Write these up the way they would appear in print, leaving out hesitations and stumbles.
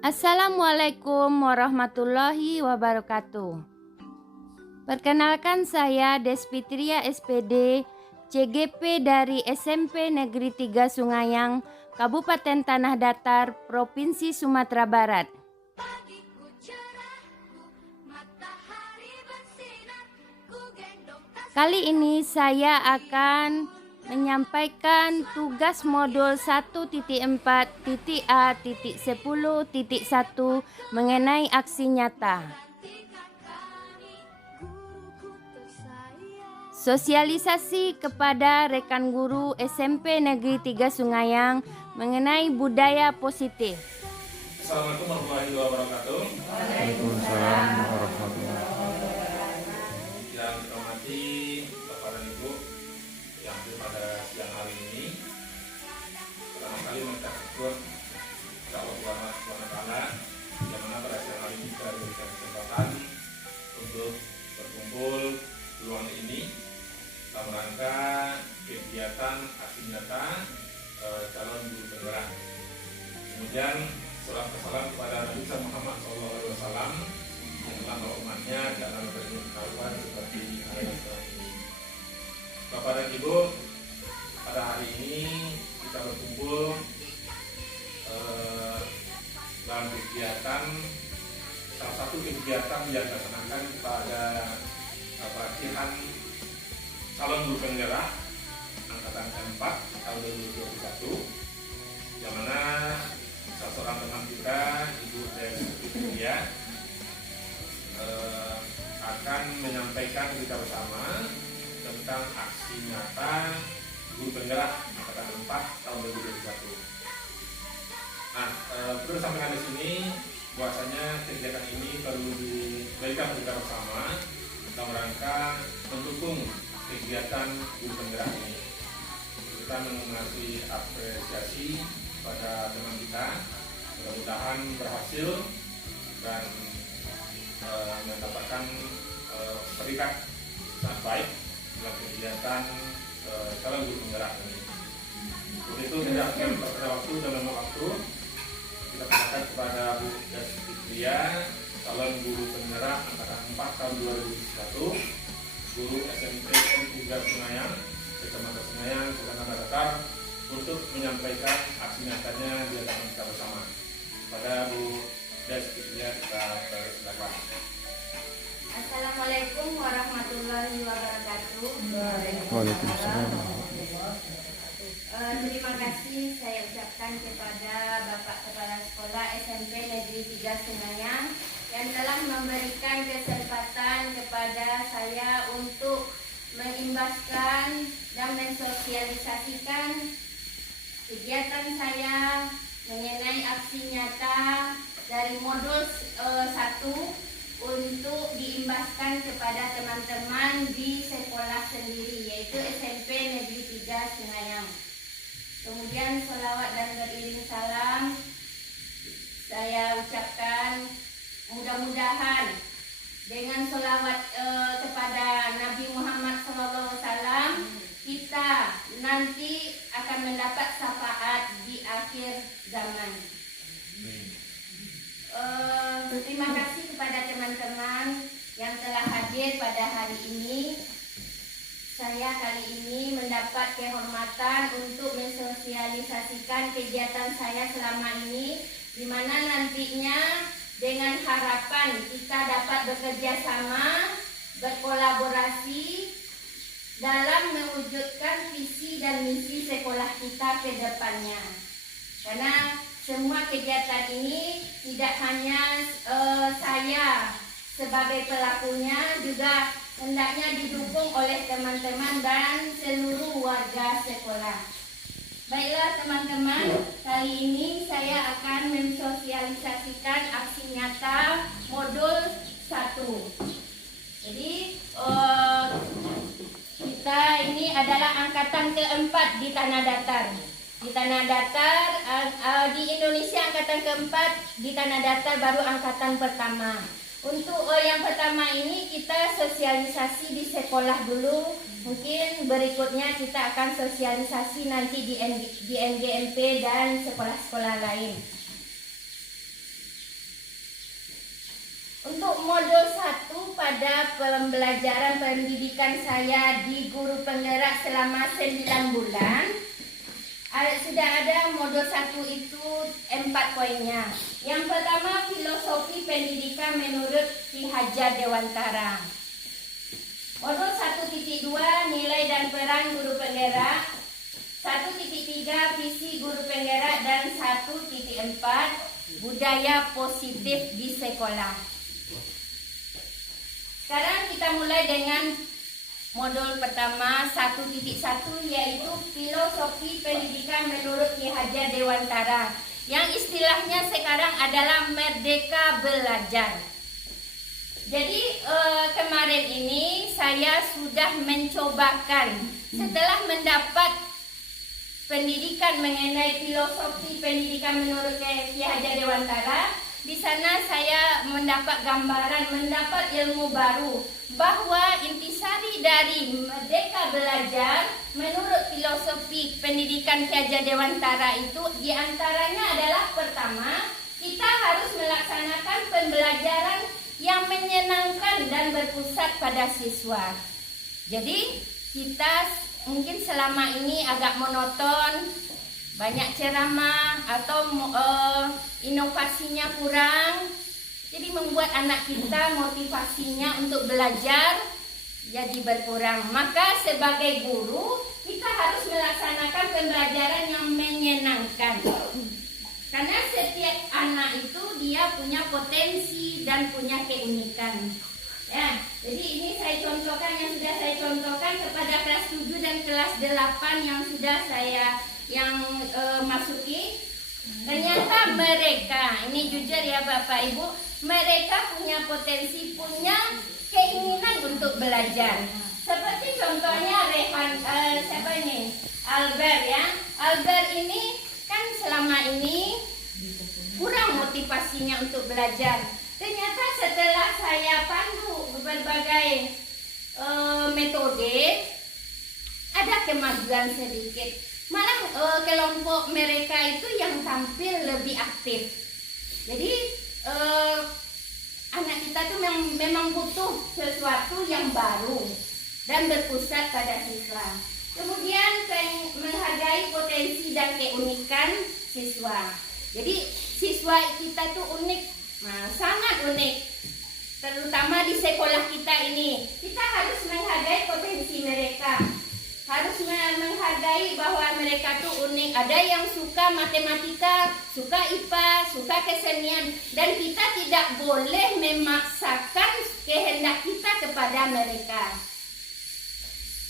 Assalamualaikum warahmatullahi wabarakatuh. Perkenalkan, saya Desfitria SPD, CGP dari SMP Negeri 3 Sungayang, Kabupaten Tanah Datar, Provinsi Sumatera Barat. Kali ini saya akan menyampaikan tugas modul 1.4.A.10.1 mengenai aksi nyata. Sosialisasi kepada rekan guru SMP Negeri 3 Sungayang mengenai budaya positif. Assalamualaikum warahmatullahi wabarakatuh. Waalaikumsalam warahmatullahi wabarakatuh. Yang kita hormati Bapak dan Ibu yang hadir pada siang hari ini. Pertama kali mengucap syukur kepada Allah Subhanahu wa Ta'ala yang mana pada siang hari ini kita diberikan kesempatan untuk berkumpul di ruang ini dalam rangka kegiatan aksi nyata calon guru penggerak. Kemudian salam kepada Nabi Muhammad SAW yang telah umatnya dalam berkehidupan seperti hari ini. Bapak dan Ibu, pada hari ini kita berkumpul dalam kegiatan, salah satu kegiatan yang dilaksanakan pada pelatihan calon guru penggerak angkatan keempat tahun 2021, yang mana salah seorang teman kita, Ibu Desfitria, akan menyampaikan kita bersama tentang aksi nyata guru penggerak angkatan 4 tahun 2021. Nah, perlu sampaikan di sini bahwasanya kegiatan ini perlu diberikan kita bersama dalam rangka mendukung kegiatan guru penggerak ini. Kita mengasih apresiasi pada teman kita, mudah-mudahan berhasil dan mendapatkan predikat sangat baik dalam kegiatan calon guru penggerak ini. Untuk itu tidak akan pada waktu dan lama waktu, kita persilakan kepada Bu Desfitria, calon guru penggerak angkatan 4 tahun 2021, guru SMP Negeri 3 Sungayang, Kecamatan Sungayang, Kabupaten Tanah Datar, untuk menyampaikan aksi nyatanya di hadapan kita bersama. Pada Bu Desfitria, kita persilakan. Assalamualaikum warahmatullahi wabarakatuh. Waalaikumsalam. Terima kasih saya ucapkan kepada Bapak Kepala Sekolah SMP Negeri 3 Sungayang yang telah memberikan kesempatan kepada saya untuk mengimbaskan dan mensosialisasikan kegiatan saya mengenai aksi nyata dari modul 1 untuk diimbaskan kepada teman-teman di sekolah sendiri, yaitu SMP Negeri 3 Sungayang. Kemudian sholawat dan beriring salam saya ucapkan, mudah-mudahan dengan sholawat kepada Nabi Muhammad SAW, kita nanti akan mendapat syafaat di akhir zaman. Terima kasih kepada teman-teman yang telah hadir pada hari ini. Saya kali ini mendapat kehormatan untuk mensosialisasikan kegiatan saya selama ini, di mana nantinya dengan harapan kita dapat bekerja sama, berkolaborasi dalam mewujudkan visi dan misi sekolah kita ke depannya. Karena semua kegiatan ini tidak hanya saya sebagai pelakunya, juga hendaknya didukung oleh teman-teman dan seluruh warga sekolah. Baiklah teman-teman, kali ini saya akan mensosialisasikan aksi nyata modul 1. Jadi kita ini adalah angkatan keempat di Tanah Datar. Di Tanah Datar, di Indonesia angkatan keempat, di Tanah Datar baru angkatan pertama. Untuk yang pertama ini kita sosialisasi di sekolah dulu. Mungkin berikutnya kita akan sosialisasi nanti di NGMP dan sekolah-sekolah lain. Untuk modul 1 pada pembelajaran pendidikan saya di guru penggerak selama 9 bulan, sudah ada modul 1 itu 4 poinnya. Yang pertama, filosofi pendidikan menurut Ki Hajar Dewantara. Modul 1.2, nilai dan peran guru penggerak. 1.3, visi guru penggerak. Dan 1.4, budaya positif di sekolah. Sekarang kita mulai dengan modul pertama 1.1, yaitu filosofi pendidikan menurut Ki Hajar Dewantara, yang istilahnya sekarang adalah merdeka belajar. Jadi kemarin ini saya sudah mencobakan, setelah mendapat pendidikan mengenai filosofi pendidikan menurut Ki Hajar Dewantara, di sana saya mendapat gambaran, mendapat ilmu baru bahwa intisari dari merdeka belajar menurut filosofi pendidikan Ki Hajar Dewantara itu diantaranya adalah pertama, kita harus melaksanakan pembelajaran yang menyenangkan dan berpusat pada siswa. Jadi kita mungkin selama ini agak monoton, banyak ceramah atau inovasinya kurang, jadi membuat anak kita motivasinya untuk belajar jadi berkurang. Maka sebagai guru kita harus melaksanakan pembelajaran yang menyenangkan, karena setiap anak itu dia punya potensi dan punya keunikan. Ya, jadi ini saya contohkan yang sudah saya contohkan kepada kelas 7 dan kelas 8 yang sudah saya masuki. Ternyata mereka, ini jujur ya Bapak Ibu, mereka punya potensi, punya keinginan untuk belajar. Seperti contohnya siapa ini? Albert ya. Albert ini kan selama ini kurang motivasinya untuk belajar. Ternyata setelah saya pandu berbagai metode, ada kemajuan sedikit. Malah kelompok mereka itu yang tampil lebih aktif. Jadi anak kita tuh memang butuh sesuatu yang baru dan berpusat pada siswa. Kemudian menghargai potensi dan keunikan siswa. Jadi siswa kita tuh unik, sangat unik. Terutama di sekolah kita ini, kita harus menghargai potensi mereka. Harus menghargai bahwa mereka tuh unik. Ada yang suka matematika, suka IPA, suka kesenian, dan kita tidak boleh memaksakan kehendak kita kepada mereka.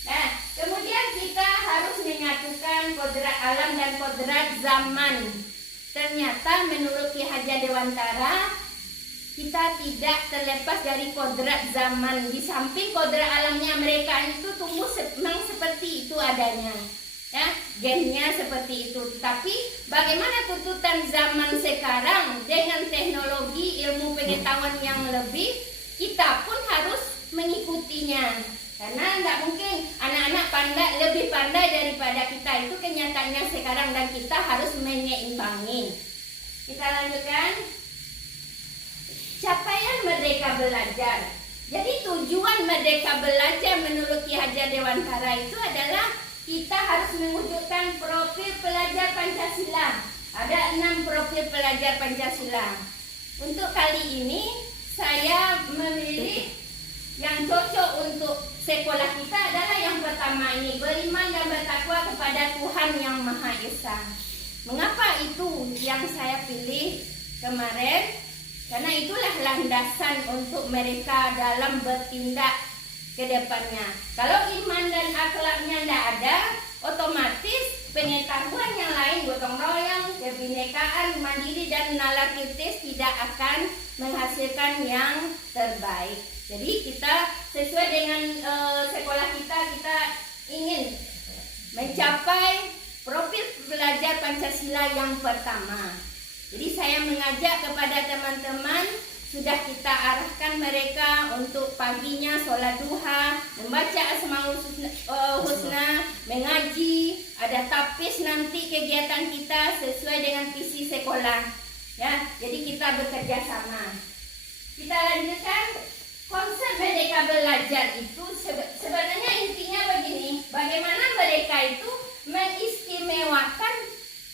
Nah, kemudian kita harus menyatukan kodrat alam dan kodrat zaman. Ternyata menurut Ki Hajar Dewantara, kita tidak terlepas dari kodrat zaman. Di samping kodrat alamnya, mereka itu tumbuh memang seperti itu adanya, ya, gennya seperti itu. Tapi bagaimana tuntutan zaman sekarang dengan teknologi, ilmu pengetahuan yang lebih, kita pun harus mengikutinya. Karena tidak mungkin anak-anak lebih pandai daripada kita, itu kenyataannya sekarang, dan kita harus menyeimbangi. Kita lanjutkan. Capaian merdeka belajar. Jadi tujuan merdeka belajar menurut Ki Hajar Dewantara itu adalah kita harus mewujudkan profil pelajar Pancasila. Ada 6 profil pelajar Pancasila. Untuk kali ini saya memilih yang cocok untuk sekolah kita adalah yang pertama ini, beriman dan bertakwa kepada Tuhan Yang Maha Esa. Mengapa itu yang saya pilih kemarin? Karena itulah landasan untuk mereka dalam bertindak ke depannya. Kalau iman dan akhlaknya tidak ada, otomatis pengetahuan yang lain, gotong royong, kebinekaan, mandiri, dan nalar kritis tidak akan menghasilkan yang terbaik. Jadi kita sesuai dengan sekolah kita ingin mencapai profil belajar Pancasila yang pertama. Jadi saya mengajak kepada teman-teman, sudah kita arahkan mereka untuk paginya sholat duha, membaca Asmaul Husna, mengaji, ada tapis nanti kegiatan kita sesuai dengan visi sekolah. Ya, jadi kita bekerja sama. Kita lanjutkan. Konsep Merdeka Belajar itu sebenarnya intinya begini, bagaimana mereka itu mengistimewakan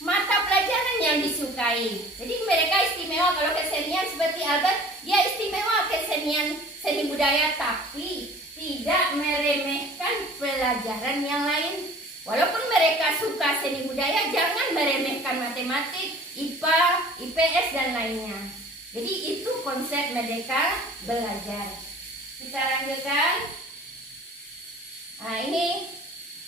mata pelajaran yang disukai. Jadi mereka istimewa, kalau kesenian seperti Albert, dia istimewa kesenian seni budaya, tapi tidak meremehkan pelajaran yang lain. Walaupun mereka suka seni budaya, jangan meremehkan matematik, IPA, IPS dan lainnya. Jadi itu konsep Merdeka Belajar. Kita lanjutkan. Nah, ini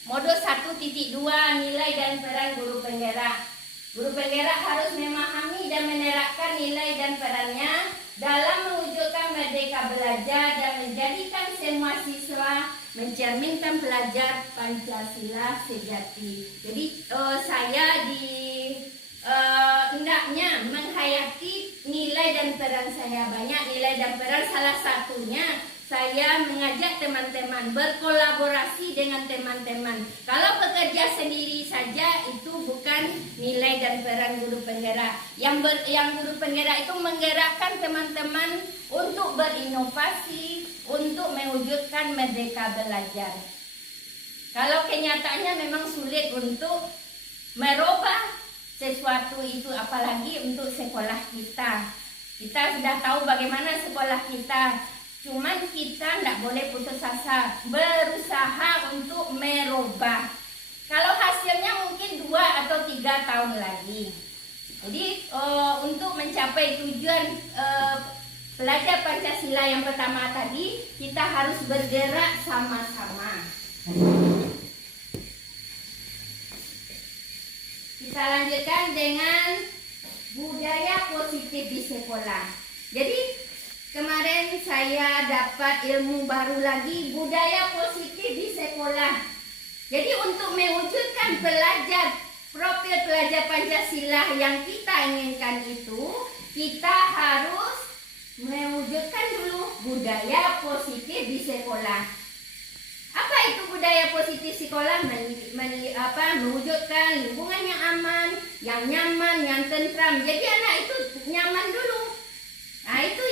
modul 1.2 nilai dan peran guru penggerak. Guru penggerak harus memahami dan menerapkan nilai dan perannya dalam mewujudkan Merdeka Belajar dan menjadikan semua siswa mencerminkan pelajar Pancasila sejati. Jadi saya hendaknya menghayati nilai dan peran saya. Banyak nilai dan peran, salah satunya saya mengajak teman-teman berkolaborasi dengan teman-teman. Kalau bekerja sendiri saja itu bukan nilai dan peran guru penggerak. Yang guru penggerak itu menggerakkan teman-teman untuk berinovasi, untuk mewujudkan Merdeka Belajar. Kalau kenyataannya memang sulit untuk merubah sesuatu itu, apalagi untuk sekolah kita. Kita sudah tahu bagaimana sekolah kita. Cuman kita tidak boleh putus asa, berusaha untuk merubah. Kalau hasilnya mungkin 2 atau 3 tahun lagi. Jadi untuk mencapai tujuan pelajar Pancasila yang pertama tadi, kita harus bergerak sama-sama. Kita lanjutkan dengan budaya positif di sekolah. Jadi kemarin saya dapat ilmu baru lagi, budaya positif di sekolah. Jadi untuk mewujudkan profil pelajar Pancasila yang kita inginkan itu, kita harus mewujudkan dulu budaya positif di sekolah. Apa itu budaya positif sekolah? Mewujudkan lingkungan yang aman, yang nyaman, yang tentram. Jadi anak itu nyaman dulu. Nah, itu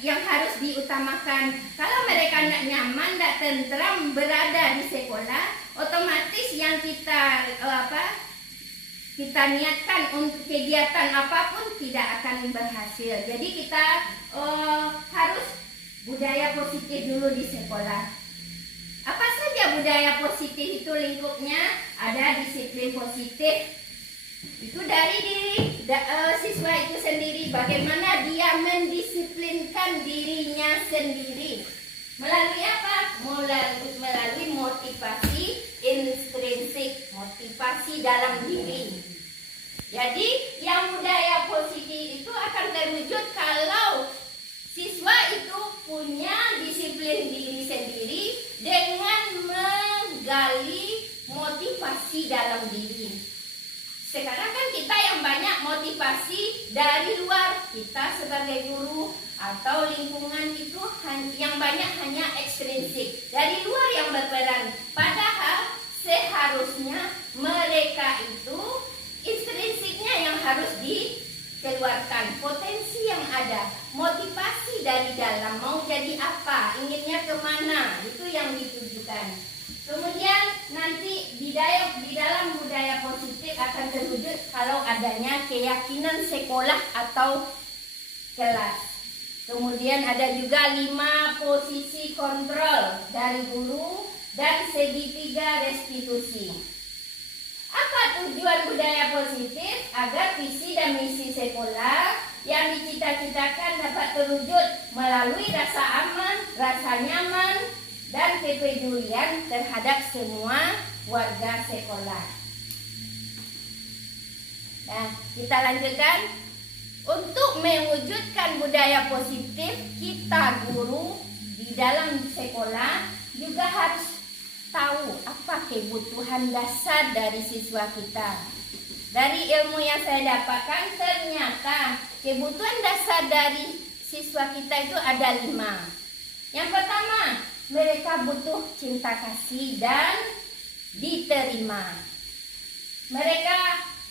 yang harus diutamakan. Kalau mereka tidak nyaman, tidak tentram berada di sekolah, otomatis yang kita niatkan untuk kegiatan apapun tidak akan berhasil. Jadi kita harus budaya positif dulu di sekolah. Apa saja budaya positif itu lingkupnya? Ada disiplin positif. Itu dari diri siswa itu sendiri, bagaimana dia mendisiplinkan dirinya sendiri. Melalui apa? Melalui motivasi intrinsik, motivasi dalam diri. Jadi yang budaya positif itu akan terwujud kalau siswa itu punya disiplin diri sendiri dengan menggali motivasi dalam diri. Sekarang kan kita yang banyak motivasi dari luar, kita sebagai guru atau lingkungan itu yang banyak hanya ekstrinsik, dari luar yang berperan. Padahal seharusnya mereka itu ekstrinsiknya yang harus dikeluarkan, potensi yang ada, motivasi dari dalam, mau jadi apa, inginnya kemana, itu yang ditujukan. Kemudian nanti di dalam budaya positif akan terwujud kalau adanya keyakinan sekolah atau kelas. Kemudian ada juga 5 posisi kontrol dari guru dan segitiga restitusi. Apa tujuan budaya positif? Agar visi dan misi sekolah yang dicita-citakan dapat terwujud melalui rasa aman, rasa nyaman, dan kepedulian terhadap semua warga sekolah. Nah, kita lanjutkan. Untuk mewujudkan budaya positif, kita guru di dalam sekolah juga harus tahu apa kebutuhan dasar dari siswa kita. Dari ilmu yang saya dapatkan, ternyata kebutuhan dasar dari siswa kita itu ada 5. Yang pertama, mereka butuh cinta kasih dan diterima. Mereka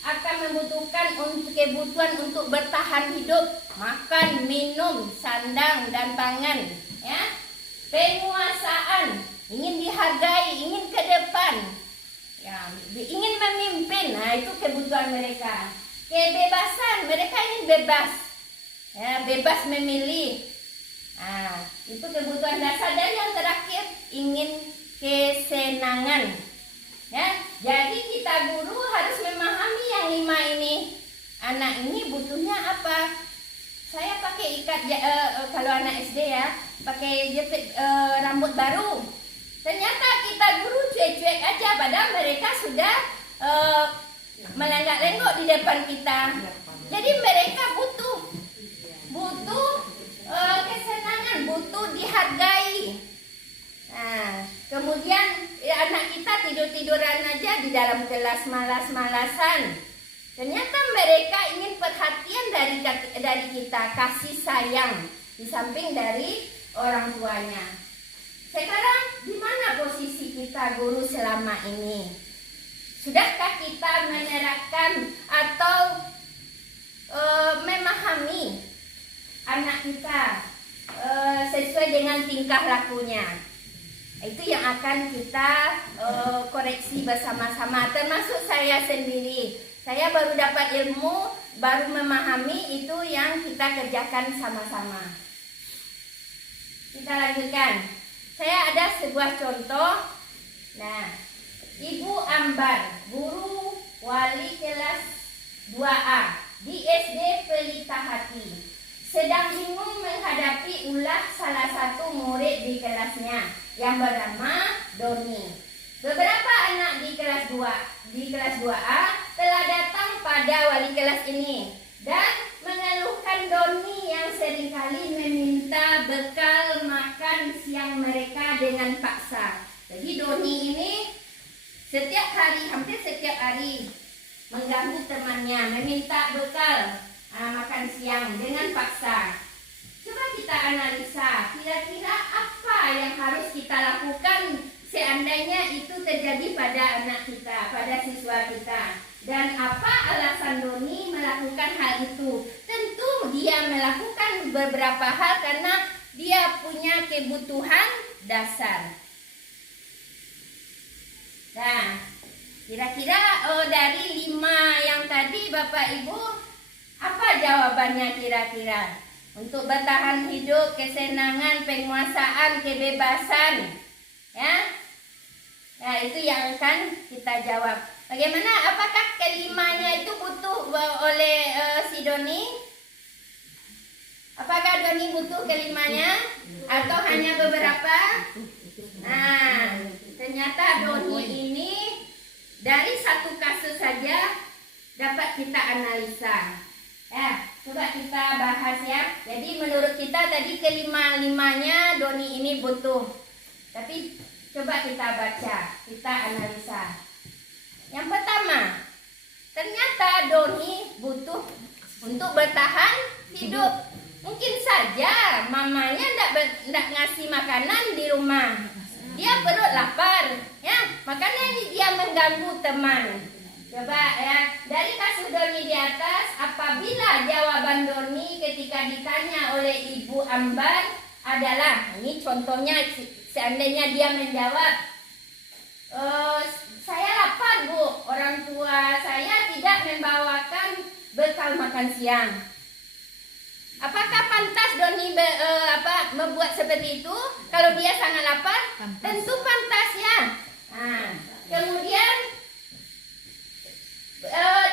akan membutuhkan untuk kebutuhan untuk bertahan hidup, makan, minum, sandang dan pangan, ya. Penguasaan, ingin dihargai, ingin ke depan, ya, ingin memimpin. Nah, itu kebutuhan mereka. Kebebasan, mereka ingin bebas, ya, bebas memilih. Nah, itu kebutuhan dasar. Dan yang terakhir, ingin kesenangan. Ya, jadi kita guru harus memahami yang 5 ini. Anak ini butuhnya apa? Saya pakai ikat kalau anak SD ya, pakai jepit rambut baru. Ternyata kita guru cuek-cuek aja, padahal mereka sudah melenggak-lenggok di depan kita. Jadi mereka butuh kesenangan, butuh dihargai. Nah, kemudian anak kita tidur-tiduran aja di dalam kelas, malas-malasan. Ternyata mereka ingin perhatian dari kita, kasih sayang, di samping dari orang tuanya. Sekarang di mana posisi kita guru selama ini? Sudahkah kita menerapkan atau memahami anak kita sesuai dengan tingkah lakunya? Itu yang akan kita koreksi bersama-sama, termasuk saya sendiri. Saya baru dapat ilmu, baru memahami, itu yang kita kerjakan sama-sama. Kita lanjutkan. Saya ada sebuah contoh. Nah, Ibu Ambar, guru wali kelas 2A di SD Pelita Hati, sedang bingung menghadapi ulah salah satu murid di kelasnya yang bernama Doni. Beberapa anak di kelas 2A telah datang pada wali kelas ini dan mengeluhkan Doni yang seringkali meminta bekal makan siang mereka dengan paksa. Jadi Doni ini hampir setiap hari mengganggu temannya, meminta bekal makan siang dengan paksa. Coba kita analisa, kira-kira apa yang harus kita lakukan seandainya itu terjadi pada anak kita, pada siswa kita. Dan apa alasan Doni melakukan hal itu? Tentu dia melakukan beberapa hal karena dia punya kebutuhan dasar. Nah, kira-kira dari 5 yang tadi Bapak Ibu, apa jawabannya kira-kira? Untuk bertahan hidup, kesenangan, penguasaan, kebebasan, ya. Nah, itu yang akan kita jawab. Bagaimana? Apakah kelimanya itu butuh oleh si Doni? Apakah Doni butuh kelimanya atau hanya beberapa? Nah, ternyata Doni ini dari satu kasus saja dapat kita analisa. Ya, coba kita bahas ya. Jadi menurut kita tadi kelima-limanya Doni ini butuh. Tapi coba kita baca, kita analisa. Yang pertama, ternyata Doni butuh untuk bertahan hidup. Mungkin saja mamanya tidak ngasih makanan di rumah. Dia perut lapar, ya. Makanya dia mengganggu teman. Coba ya, dari kasus Doni di atas, apabila jawaban Doni ketika ditanya oleh Ibu Ambar adalah, ini contohnya seandainya dia menjawab, saya lapar Bu, orang tua saya tidak membawakan bekal makan siang. Apakah pantas Doni membuat seperti itu? Kalau dia sangat lapar, tentu pantas ya. Nah, kemudian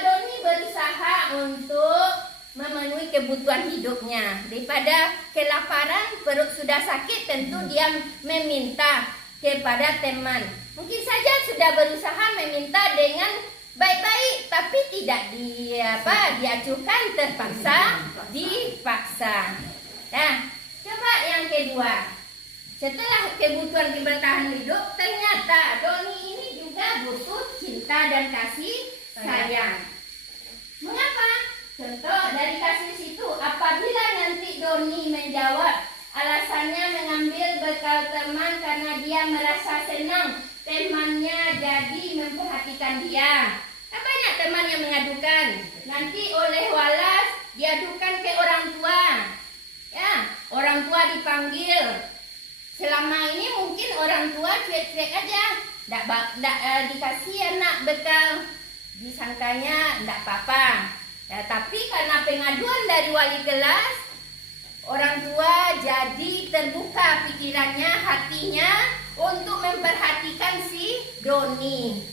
Doni berusaha untuk memenuhi kebutuhan hidupnya. Daripada kelaparan, perut sudah sakit, tentu dia meminta kepada teman. Mungkin saja sudah berusaha meminta dengan baik-baik, tapi tidak diacuhkan, terpaksa dipaksa. Nah, coba yang kedua. Setelah kebutuhan bertahan hidup, ternyata Doni ini juga butuh cinta dan kasih sayang. Mengapa? Contoh dari kasus itu, apabila nanti Doni menjawab alasannya mengambil bekal teman karena dia merasa senang temannya jadi memperhatikan dia. Apanya banyak teman yang mengadukan. Nanti oleh walas diadukan ke orang tua. Ya, orang tua dipanggil. Selama ini mungkin orang tua cuek-cuek aja, ndak dikasih anak bekal, disangkanya ndak apa-apa. Ya, tapi karena pengaduan dari wali kelas, orang tua jadi terbuka pikirannya, hatinya untuk memperhatikan si Doni.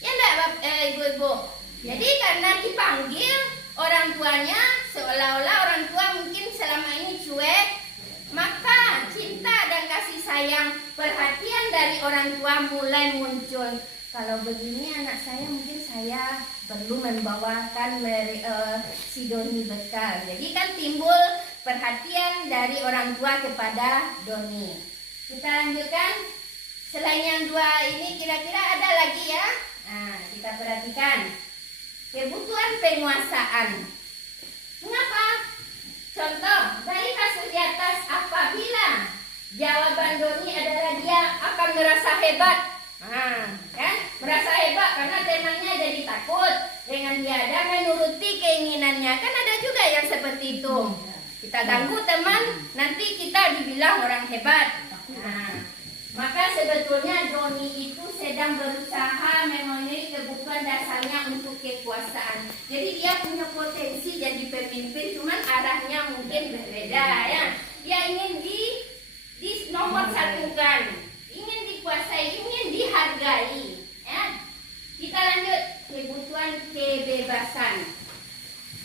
Ya enggak ibu-ibu. Jadi karena dipanggil orang tuanya, seolah-olah orang tua mungkin selama ini cuek, maka cinta dan kasih sayang, perhatian dari orang tua mulai muncul. Kalau begini anak saya, mungkin saya perlu membawakan si Doni bekal. Jadi kan timbul perhatian dari orang tua kepada Doni. Kita lanjutkan. Selain yang dua ini kira-kira ada lagi ya? Nah, kita perhatikan. Kebutuhan penguasaan. Mengapa? Contoh, dari kasus di atas, apabila jawaban Doni adalah dia akan merasa hebat. Nah, kan? Merasa hebat karena temannya jadi takut dengan dia dan menuruti keinginannya. Kan ada juga yang seperti itu. Kita ganggu teman, nanti kita dibilang orang hebat. Nah, maka sebetulnya Doni itu sedang berusaha memenuhi kebutuhan dasarnya untuk kekuasaan. Jadi dia punya potensi jadi pemimpin, cuman arahnya mungkin berbeda ya. Dia ingin di nomor satukan, ingin dikuasai, ingin dihargai. Ya. Kita lanjut, kebutuhan kebebasan.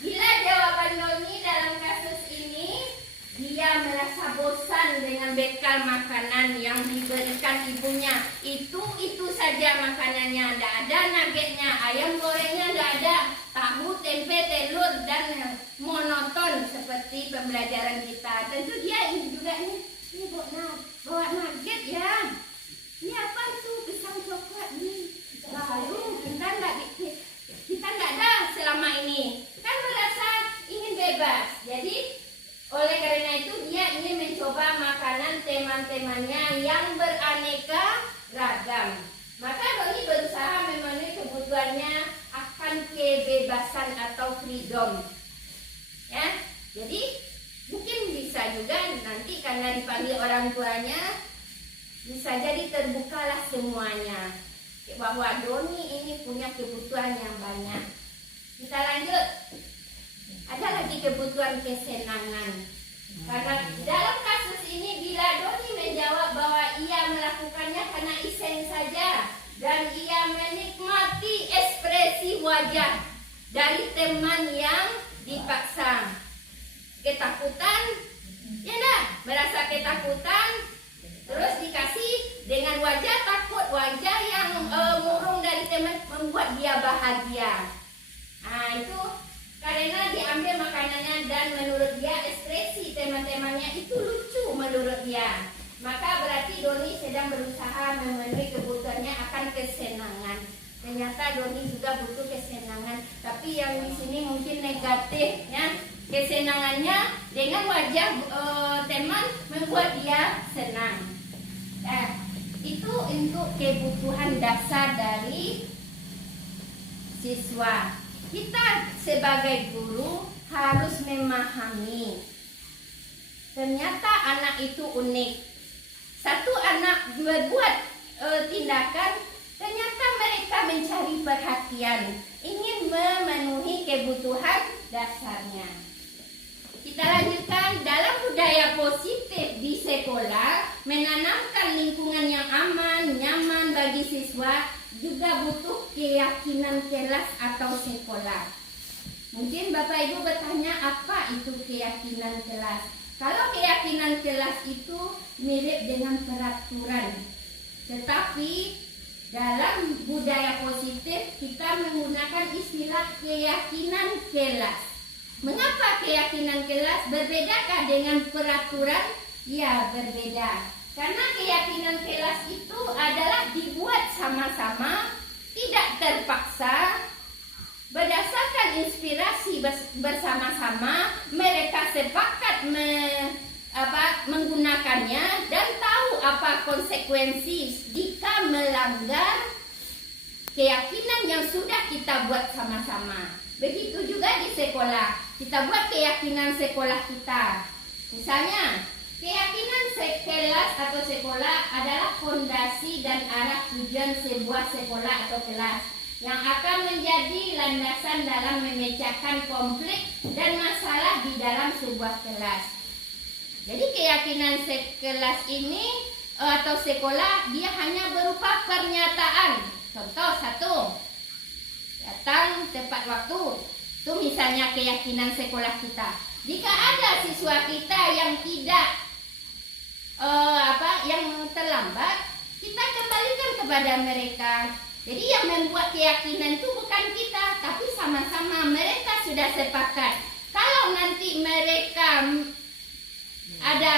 Bila jawaban Doni dalam kasus ini, dia merasa bosan dengan bekal makanan yang diberikan ibunya. Itu saja makanannya, tidak ada nuggetnya, ayam gorengnya tidak ada, tahu, tempe, telur, dan monoton seperti pembelajaran kita. Tentu dia ini juga ini bawa nugget ya. Ini apa itu, pisang coklat nih. Lalu kita nggak ada selama ini. Kan merasa ingin bebas. Jadi oleh karena itu dia ingin mencoba makanan teman-temannya yang beraneka ragam. Maka Doni berusaha memenuhi kebutuhannya akan kebebasan atau freedom. Ya, jadi mungkin bisa juga nanti karena dipanggil orang tuanya, bisa jadi terbukalah semuanya bahwa Doni ini punya kebutuhan yang banyak. Kita lanjut. Ada lagi kebutuhan kesenangan. Karena dalam kasus ini bila Doni menjawab bahwa ia melakukannya karena iseng saja dan ia menikmati ekspresi wajah dari teman yang dipaksa. Ketakutan, ya enggak? Merasa ketakutan, terus dikasih dengan wajah takut, wajah yang murung dari teman membuat dia bahagia. Nah itu karena diambil makanannya dan menurut dia ekspresi teman-temannya itu lucu menurut dia. Maka berarti Doni sedang berusaha memenuhi kebutuhannya akan kesenangan. Ternyata Doni juga butuh kesenangan, tapi yang di sini mungkin negatif ya. Kesenangannya dengan wajah teman membuat dia senang. Itu untuk kebutuhan dasar dari siswa. Kita sebagai guru harus memahami ternyata anak itu unik. Satu anak berbuat tindakan, ternyata mereka mencari perhatian, ingin memenuhi kebutuhan dasarnya. Kita lanjutkan, dalam budaya positif di sekolah, menanamkan lingkungan yang aman, nyaman bagi siswa juga butuh keyakinan kelas atau sekolah. Mungkin Bapak Ibu bertanya, apa itu keyakinan kelas? Kalau keyakinan kelas itu mirip dengan peraturan, tetapi dalam budaya positif kita menggunakan istilah keyakinan kelas. Mengapa keyakinan kelas? Berbedakah dengan peraturan? Ya, berbeda. Karena keyakinan kelas itu adalah dibuat sama-sama, tidak terpaksa, berdasarkan inspirasi bersama-sama, mereka sepakat menggunakannya dan tahu apa konsekuensi jika melanggar keyakinan yang sudah kita buat sama-sama. Begitu juga di sekolah, kita buat keyakinan sekolah kita. Misalnya, keyakinan kelas atau sekolah adalah fondasi dan arah tujuan sebuah sekolah atau kelas yang akan menjadi landasan dalam memecahkan konflik dan masalah di dalam sebuah kelas. Jadi keyakinan kelas ini atau sekolah dia hanya berupa pernyataan. Contoh 1, datang tepat waktu. Itu misalnya keyakinan sekolah kita. Jika ada siswa kita yang tidak yang terlambat, kita kembalikan kepada mereka. Jadi yang membuat keyakinan itu bukan kita, tapi sama-sama mereka sudah sepakat. Kalau nanti mereka ada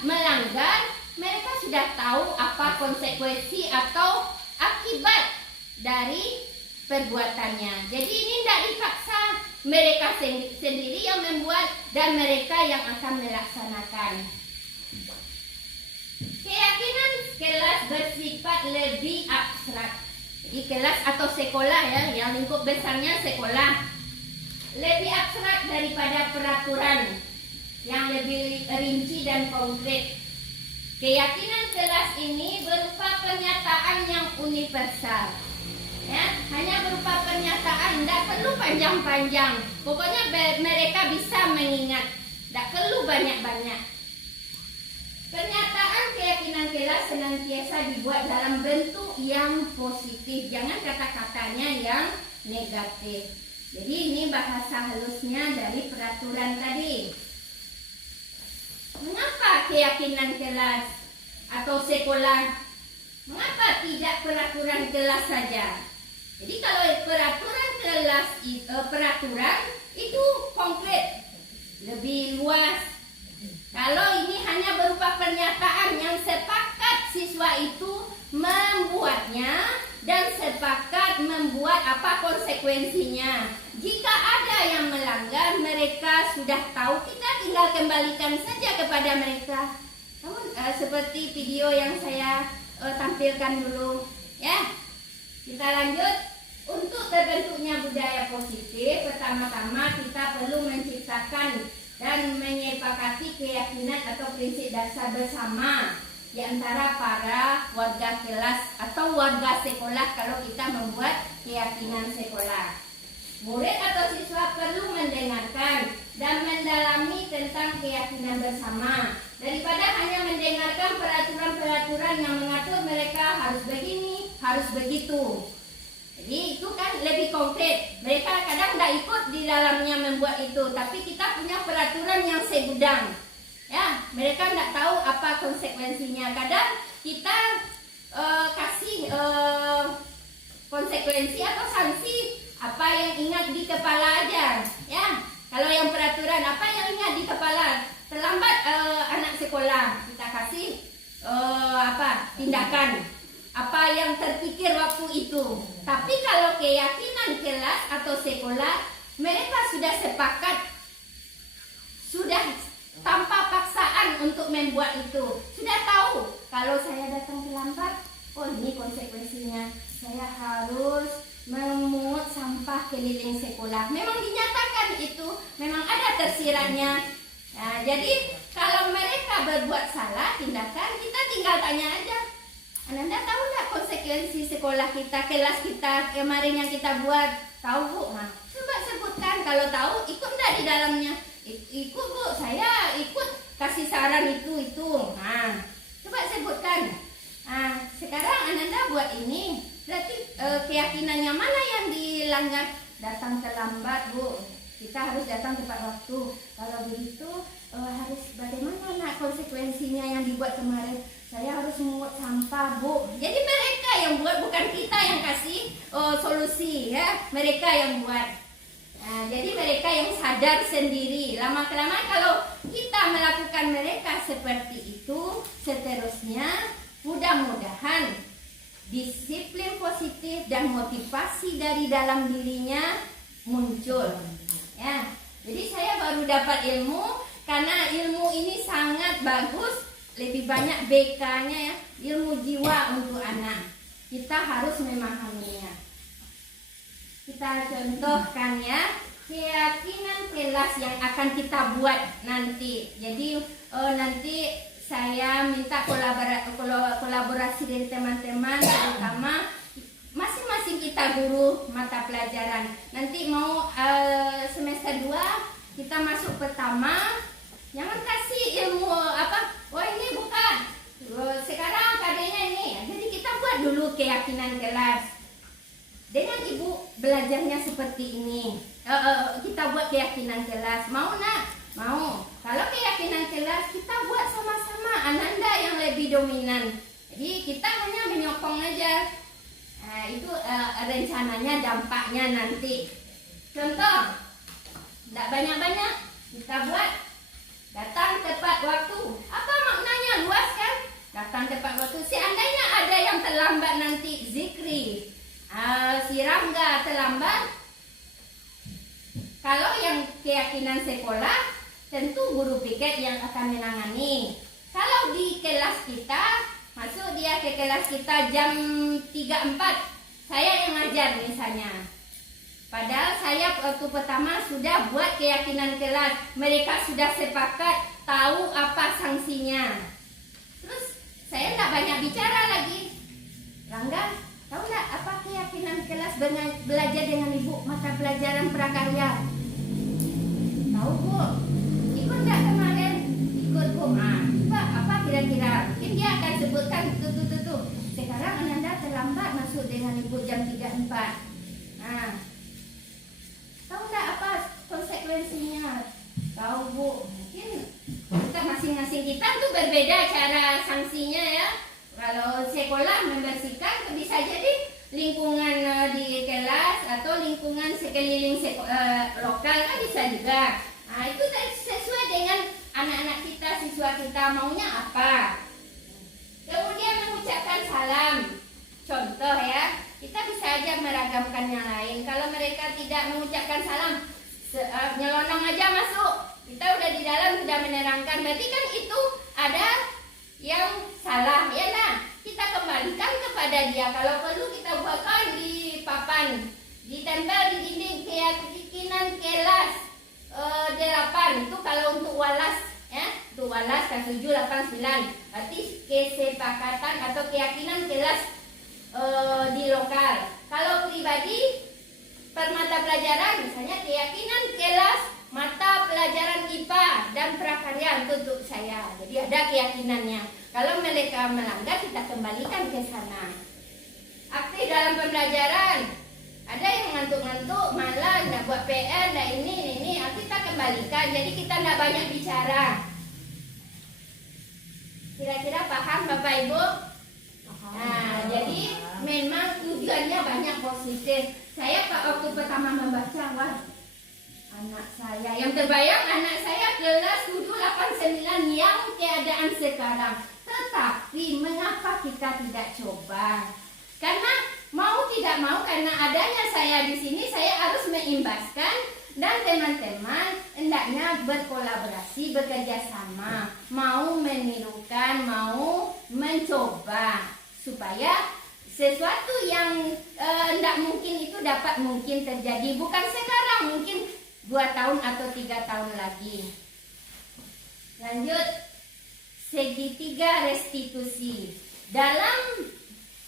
melanggar, mereka sudah tahu apa konsekuensi atau akibat dari perbuatannya. Jadi ini tidak dipaksa, mereka sendiri yang membuat dan mereka yang akan melaksanakan. Keyakinan kelas bersifat lebih abstrak. Jadi kelas atau sekolah ya, yang lingkup besarnya sekolah, lebih abstrak daripada peraturan yang lebih rinci dan konkret. Keyakinan kelas ini berupa pernyataan yang universal. Ya, hanya berupa pernyataan, tidak perlu panjang-panjang. Pokoknya mereka bisa mengingat, tidak perlu banyak-banyak. Pernyataan keyakinan kelas senantiasa dibuat dalam bentuk yang positif, jangan kata-katanya yang negatif. Jadi ini bahasa halusnya dari peraturan tadi. Mengapa keyakinan kelas atau sekolah? Mengapa tidak peraturan kelas saja? Jadi kalau peraturan kelas peraturan itu konkret, lebih luas. Kalau ini hanya berupa pernyataan yang sepakat siswa itu membuatnya dan sepakat membuat apa konsekuensinya. Jika ada yang melanggar, mereka sudah tahu, kita tinggal kembalikan saja kepada mereka. Namun seperti video yang saya tampilkan dulu, ya. Kita lanjut. Untuk terbentuknya budaya positif, pertama-tama kita perlu menciptakan dan menyepakati keyakinan atau prinsip dasar bersama di antara para warga kelas atau warga sekolah kalau kita membuat keyakinan sekolah. Murid atau siswa perlu mendengarkan dan mendalami tentang keyakinan bersama daripada hanya mendengarkan peraturan-peraturan yang mengatur mereka harus begini, harus begitu. Jadi itu kan lebih konkret. Mereka kadang tidak ikut di dalamnya membuat itu, tapi kita punya peraturan yang segudang. Ya, mereka tidak tahu apa konsekuensinya. Kadang kita kasih konsekuensi atau sanksi apa yang ingat di kepala aja. Ya, kalau yang peraturan apa yang ingat di kepala, terlambat anak sekolah, kita kasih tindakan. Apa yang terpikir waktu itu. Tapi kalau keyakinan kelas atau sekolah, mereka sudah sepakat, sudah tanpa paksaan untuk membuat itu. Sudah tahu kalau saya datang terlambat, oh ini konsekuensinya, saya harus memungut sampah keliling sekolah. Memang dinyatakan itu, memang ada tersiratnya. Nah, jadi kalau mereka berbuat salah tindakan, kita tinggal tanya aja. Anda tahu nggak konsekuensi sekolah kita, kelas kita kemarin yang kita buat? Tahu Bu? Nah, coba sebutkan. Kalau tahu, ikut nggak di dalamnya? Ikut Bu, saya ikut kasih saran itu. Nah, coba sebutkan. Nah, sekarang Anda buat ini, berarti keyakinan yang mana yang dilanggar? Datang terlambat Bu, kita harus datang tepat waktu. Kalau begitu harus bagaimana nak konsekuensinya yang dibuat kemarin? Saya harus menguat sampah Bu. Jadi mereka yang buat, bukan kita yang kasih solusi ya. Mereka yang buat. Nah, jadi mereka yang sadar sendiri. Lama-kelamaan kalau kita melakukan mereka seperti itu, seterusnya mudah-mudahan disiplin positif dan motivasi dari dalam dirinya muncul. Ya. Jadi saya baru dapat ilmu karena ilmu ini sangat bagus. Lebih banyak BK-nya ya, ilmu jiwa untuk anak. kita harus memahaminya. Kita contohkan ya, keyakinan kelas yang akan kita buat nanti. Jadi nanti saya minta kolaborasi dari teman-teman, terutama masing-masing kita guru mata pelajaran. Nanti mau semester 2 kita masuk pertama, jangan kasih ilmu oh ini bukan, sekarang kadenya ini. Jadi kita buat dulu keyakinan kelas. Dengan ibu belajarnya seperti ini, kita buat keyakinan kelas. Mau nak? Mau. Kalau keyakinan kelas kita buat sama-sama, ananda yang lebih dominan. Jadi kita hanya menyokong aja. Itu rencananya, dampaknya nanti. Contoh, tidak banyak-banyak, kita buat datang tepat waktu. Apa maknanya? Luas kan? Datang tepat waktu. Seandainya ada yang terlambat nanti zikri, si Rangga terlambat, kalau yang keyakinan sekolah, tentu guru piket yang akan menangani. Kalau di kelas kita, masuk dia ke kelas kita jam 3.4, saya yang ngajar misalnya. Padahal saya waktu pertama sudah buat keyakinan kelas, mereka sudah sepakat tahu apa sanksinya. Terus saya tidak banyak bicara lagi. Rangga, tahu tidak apa keyakinan kelas belajar dengan ibu mata pelajaran prakarya? Tahu bu, ikut tidak kemarin? Ikut bu. Pak, apa kira-kira? Mungkin dia akan sebutkan tuh. Sekarang Ananda terlambat masuk dengan ibu jam 3.4. Tahu tidak apa konsekuensinya? Tahu bu, mungkin kita masing-masing kita tuh berbeda cara sanksinya ya. Kalau sekolah membersihkan bisa jadi lingkungan di kelas atau lingkungan sekeliling lokal kan bisa juga. Itu sesuai dengan anak-anak kita, siswa kita maunya apa. Kemudian mengucapkan salam. Contoh ya, kita bisa aja meragamkan yang lain. Kalau mereka tidak mengucapkan salam, nyelonong aja masuk. Kita udah di dalam sudah menerangkan. Berarti kan itu ada yang salah ya. Nah, kita kembalikan kepada dia. Kalau perlu kita buatkan di papan, ditempel di dinding keyakinan kelas 8. Itu kalau untuk walas ya, untuk walas kelas 7, 8, 9. Berarti kesepakatan atau keyakinan kelas di lokal. Kalau pribadi per mata pelajaran, misalnya keyakinan kelas mata pelajaran IPA dan prakarya untuk saya. Jadi ada keyakinannya. Kalau mereka melanggar, kita kembalikan ke sana. Aktif dalam pembelajaran. Ada yang ngantuk-ngantuk, malas, nak buat PR, nak ini, kita kembalikan. Jadi kita tidak banyak bicara. Kira-kira paham Bapak Ibu? Nah, jadi memang tujuannya banyak positif. Saya waktu pertama membaca, wah, anak saya, yang terbayang anak saya kelas 7, 8, 9 yang keadaan sekarang. Tetapi mengapa kita tidak coba? Karena mau tidak mau, karena adanya saya di sini, saya harus mengimbaskan dan teman-teman hendaknya berkolaborasi, bekerja sama, mau menirukan, mau mencoba supaya sesuatu yang tidak mungkin itu dapat mungkin terjadi. Bukan sekarang, mungkin 2 tahun atau 3 tahun lagi. Lanjut, segitiga restitusi. Dalam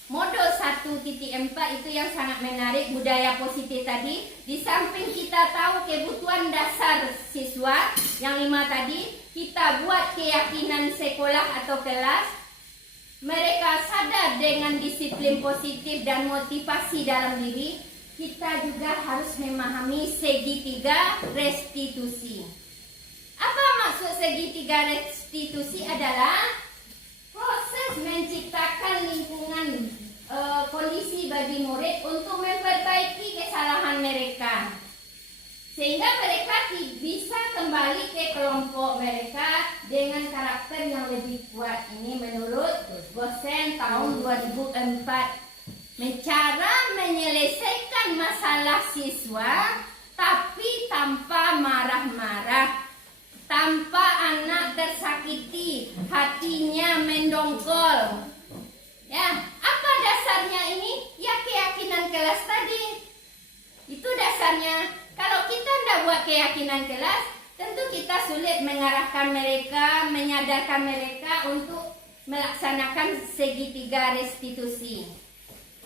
modul 1.4 itu yang sangat menarik, budaya positif tadi. Di samping kita tahu kebutuhan dasar siswa yang 5 tadi, kita buat keyakinan sekolah atau kelas. Mereka sadar dengan disiplin positif dan motivasi dalam diri. Kita juga harus memahami segitiga restitusi. Apa maksud segitiga restitusi? Adalah proses menciptakan lingkungan kondisi bagi murid untuk memperbaiki kesalahan mereka, sehingga mereka bisa kembali ke kelompok mereka dengan karakter yang lebih kuat. Ini menurut Gosen tahun 2004. Cara menyelesaikan masalah siswa tapi tanpa marah-marah, tanpa anak tersakiti, hatinya mendongkol. Ya, apa dasarnya ini? Ya keyakinan kelas tadi. Itu dasarnya. Kalau kita tidak buat keyakinan kelas, tentu kita sulit mengarahkan mereka, menyadarkan mereka untuk melaksanakan segitiga restitusi.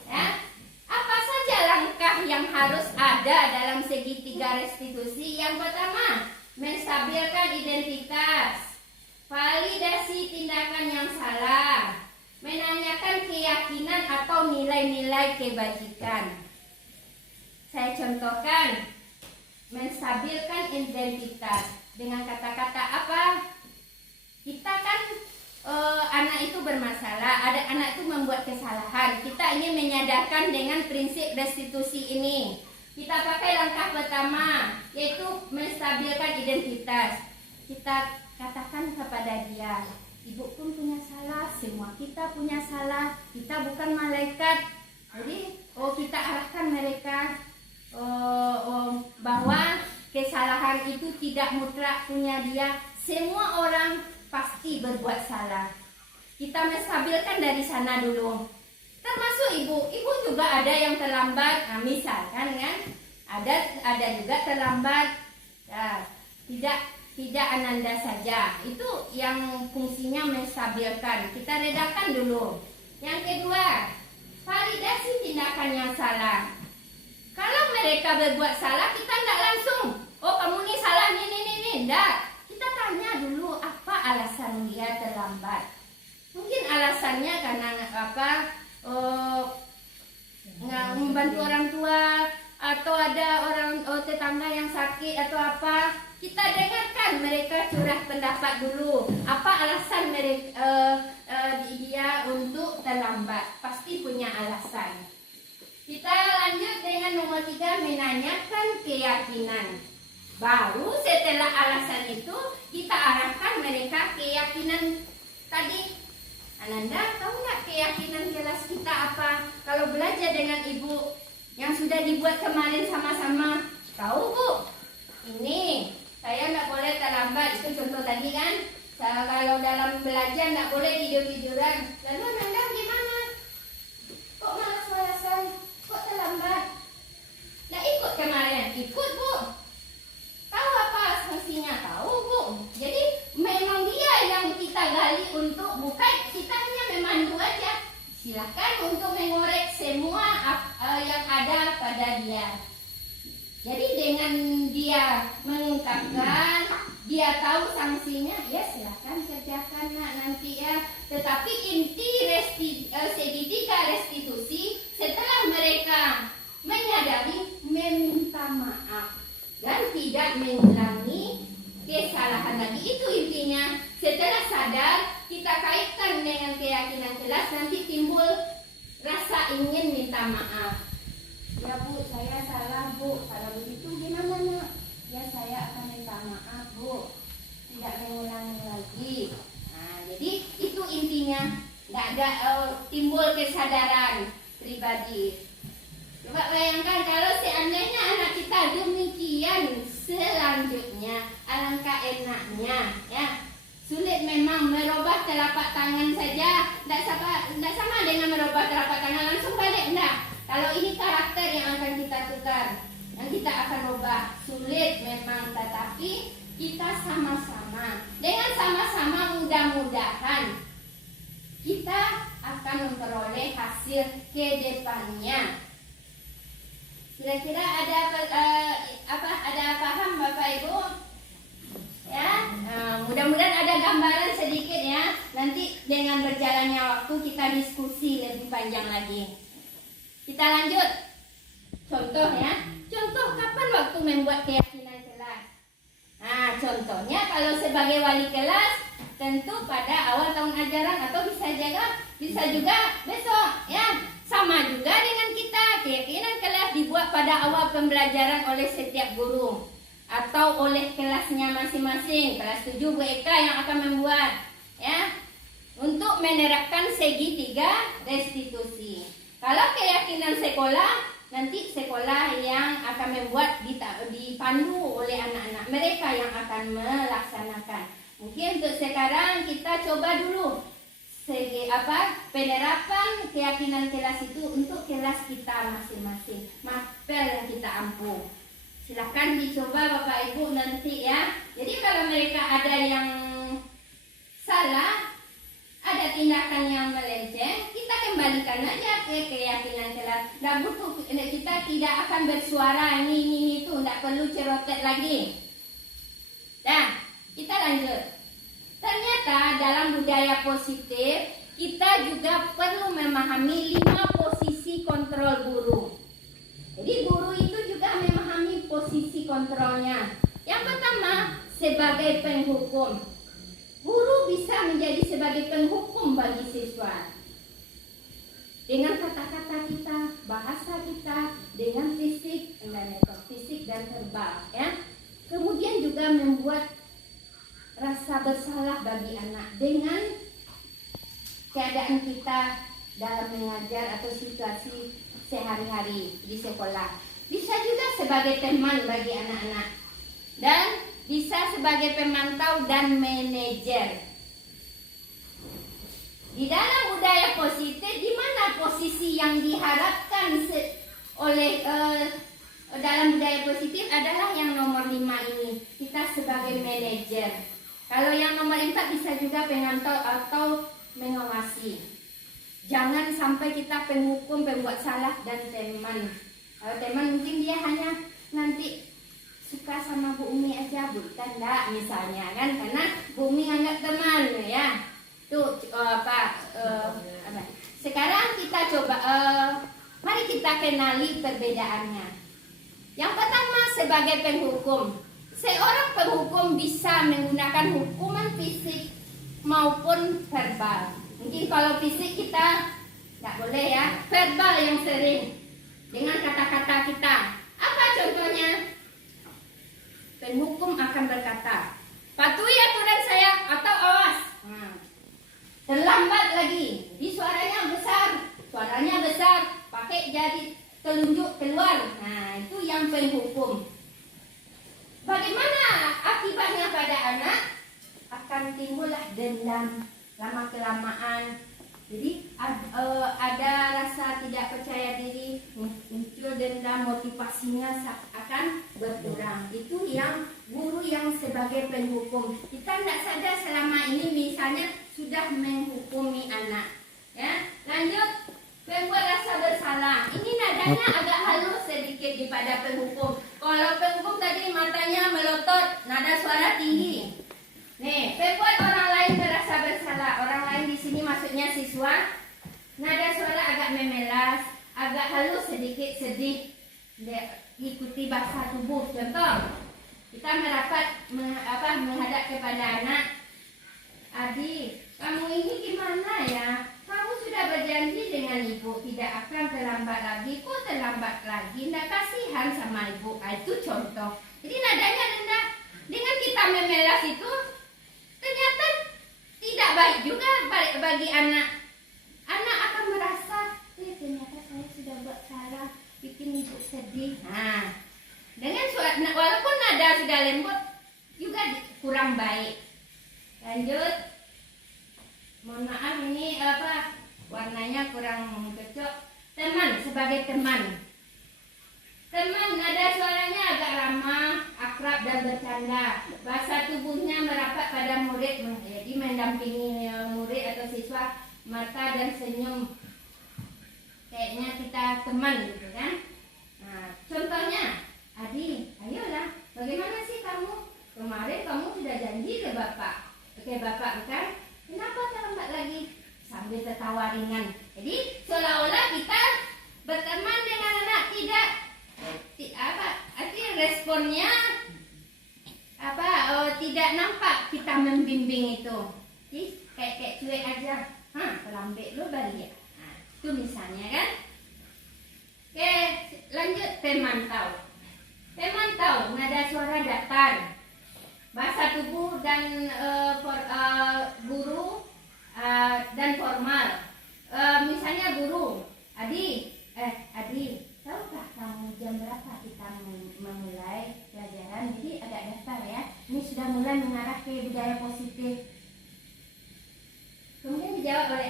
Ya, apa saja langkah yang harus ada dalam segitiga restitusi? Yang pertama, menstabilkan identitas, validasi tindakan yang salah, menanyakan keyakinan atau nilai-nilai kebajikan. Saya contohkan, menstabilkan identitas dengan kata-kata apa? Kita kan anak itu bermasalah, ada anak itu membuat kesalahan. Kita ingin menyadarkan dengan prinsip restitusi ini. Kita pakai langkah pertama, yaitu menstabilkan identitas. Kita katakan kepada dia, ibu pun punya salah, semua kita punya salah, kita bukan malaikat. Jadi kita arahkan mereka bahwa kesalahan itu tidak mutlak punya dia. Semua orang pasti berbuat salah. Kita menstabilkan dari sana dulu. Termasuk ibu juga ada yang terlambat. Nah, misalkan kan, ada juga terlambat. Ya, tidak Ananda saja. Itu yang fungsinya menstabilkan. Kita redakan dulu. Yang kedua, validasi tindakan yang salah. Kalau mereka berbuat salah, kita tidak langsung, oh kamu ini salah, ini, tidak. Kita tanya dulu apa alasan dia terlambat. Mungkin alasannya karena nggak membantu orang tua, atau ada orang tetangga yang sakit atau apa. Kita dengarkan mereka curah pendapat dulu. Apa alasan mereka dia untuk terlambat? Pasti punya alasan. Kita lanjut dengan nomor 3, menanyakan keyakinan. Baru setelah alasan itu kita arahkan mereka keyakinan tadi. Ananda, tahu nggak keyakinan kelas kita apa? Kalau belajar dengan ibu yang sudah dibuat kemarin sama-sama, tahu bu? Ini saya nggak boleh terlambat. Itu contoh tadi kan. Kalau dalam belajar nggak boleh tidur-tiduran. Lalu Ananda gimana? Kok malas-malasan? Kok terlambat? Nggak ikut kemarin? Ikut bu. Tahu apa sanksinya? Tahu bu. Jadi memang dia yang kita gali untuk bukan kita hanya memandu aja. Silakan untuk mengorek semua yang ada pada dia. Jadi dengan dia mengungkapkan, dia tahu sanksinya, ya silakan kerjakan nak nanti ya. Tetapi inti segitiga restitusi setelah mereka menyadari, meminta maaf dan tidak mengulangi kesalahan lagi. Itu intinya. Setelah sadar, kita kaitkan dengan keyakinan kelas, nanti timbul rasa ingin minta maaf. Ya bu, saya salah bu. Kalau begitu gimana nak? Ya saya akan minta maaf bu. Tidak mengulangi lagi. Nah, jadi itu intinya. Tidak ada timbul kesadaran pribadi. Coba bayangkan kalau seandainya anak kita demikian selanjutnya, alangkah enaknya ya. Sulit memang merubah telapak tangan saja, tidak sama dengan merubah telapak tangan langsung balik, enggak. Kalau ini karakter yang akan kita tukar, yang kita akan rubah, sulit memang, tetapi kita sama-sama. Dengan sama-sama mudah-mudahan kita akan memperoleh hasil ke depannya. Kira-kira ada paham Bapak Ibu? Ya, mudah-mudahan ada gambaran sedikit ya. Nanti dengan berjalannya waktu kita diskusi lebih panjang lagi. Kita lanjut. Contoh ya. Contoh kapan waktu membuat keyakinan kelas? Nah, contohnya kalau sebagai wali kelas, tentu pada awal tahun ajaran atau bisa juga besok ya. Sama juga dengan kita, keyakinan kelas dibuat pada awal pembelajaran oleh setiap guru atau oleh kelasnya masing-masing. Kelas 7 Bu Eka yang akan membuat ya, untuk menerapkan segitiga restitusi. Kalau keyakinan sekolah, nanti sekolah yang akan membuat dipandu oleh anak-anak mereka yang akan melaksanakan. Mungkin untuk sekarang kita coba dulu penerapan keyakinan kelas itu untuk kelas kita masing-masing, mapel yang kita ampuh. Silakan dicoba Bapak Ibu nanti ya. Jadi kalau mereka ada yang salah, ada tindakan yang melenceng, kita kembalikan aja ke keyakinan kelas. Dan butuh kita tidak akan bersuara ini itu, tidak perlu cerotet lagi. Nah, kita lanjut. Ternyata dalam budaya positif kita juga perlu memahami 5 posisi kontrol guru. Jadi guru itu juga memahami posisi kontrolnya. Yang pertama, sebagai penghukum. Guru bisa menjadi sebagai penghukum bagi siswa. Dengan kata-kata kita, bahasa kita, dengan fisik dan verbal, ya. Kemudian juga membuat rasa bersalah bagi anak dengan keadaan kita dalam mengajar atau situasi sehari-hari di sekolah. Bisa juga sebagai teman bagi anak-anak dan bisa sebagai pemantau dan manajer. Di dalam budaya positif, di mana posisi yang diharapkan oleh dalam budaya positif adalah yang nomor 5 ini. Kita sebagai manajer. Kalau yang nomor 4 bisa juga pemantau atau mengawasi. Jangan sampai kita penghukum, pembuat salah dan teman. Kalau teman mungkin dia hanya nanti suka sama Bu Umi aja, bukan enggak misalnya kan, karena Bu Umi anggap teman ya. Tuh sekarang kita coba mari kita kenali perbedaannya. Yang pertama sebagai penghukum. Seorang penghukum bisa menggunakan hukuman fisik maupun verbal. Mungkin kalau fisik kita tidak boleh ya, verbal yang sering dengan kata-kata kita. Apa contohnya? Penghukum akan berkata, patuhi aturan saya atau awas. Terlambat lagi, jadi suaranya besar, pakai jari telunjuk keluar. Nah, itu yang penghukum. Bagaimana akibatnya pada anak? Akan timbullah dendam lama-kelamaan. Jadi ada rasa tidak percaya diri, muncul dendam, motivasinya akan berkurang. Itu yang guru yang sebagai penghukum. Kita tidak sadar selama ini misalnya sudah menghukumi anak. Ya, lanjut. Membuat rasa bersalah. Ini nadanya agak halus sedikit daripada penghukum. Kalau penghukum tadi matanya melotot, nada suara tinggi. Nih, membuat orang lain merasa bersalah. Orang lain di sini maksudnya siswa. Nada suara agak memelas, agak halus sedikit, sedih. Ikuti bahasa tubuh. Contoh, kita menghadap kepada anak. Adi, kamu ini gimana ya? Kamu sudah berjanji dengan ibu tidak akan terlambat lagi. Kok terlambat lagi? Nggak kasihan sama ibu. Itu contoh. Jadi nadanya rendah. Dengan kita memelas itu ternyata tidak baik juga bagi anak. Anak akan merasa, ternyata saya sudah buat salah, bikin ibu sedih. Nah, dengan walaupun nada sudah lembut juga kurang baik. Lanjut. Mohon maaf ini warnanya kurang cocok. Teman, sebagai teman. Teman, nada suaranya agak ramah, akrab dan bercanda. Bahasa tubuhnya merapat pada murid, jadi mendampingi murid atau siswa, mata dan senyum. Kayaknya kita teman gitu kan. Nah, contohnya, Adi, ayolah, bagaimana sih kamu? Kemarin kamu sudah janji ke Bapak. Oke Bapak, bukan? Kenapa terlambat lagi? Sambil tertawa ringan. Jadi seolah-olah kita berteman dengan anak artinya responnya tidak nampak kita membimbing itu. Jadi kayak cuek aja. Terlambat lo balik ya. Nah, itu misalnya kan. Oke, lanjut pemantau. Pemantau nada suara datar. Bahasa tubuh dan guru dan formal. Misalnya guru, Adi, tahukah kamu jam berapa kita memulai pelajaran? Jadi agak daftar ya. Ini sudah mulai mengarah ke budaya positif. Kemudian dijawab oleh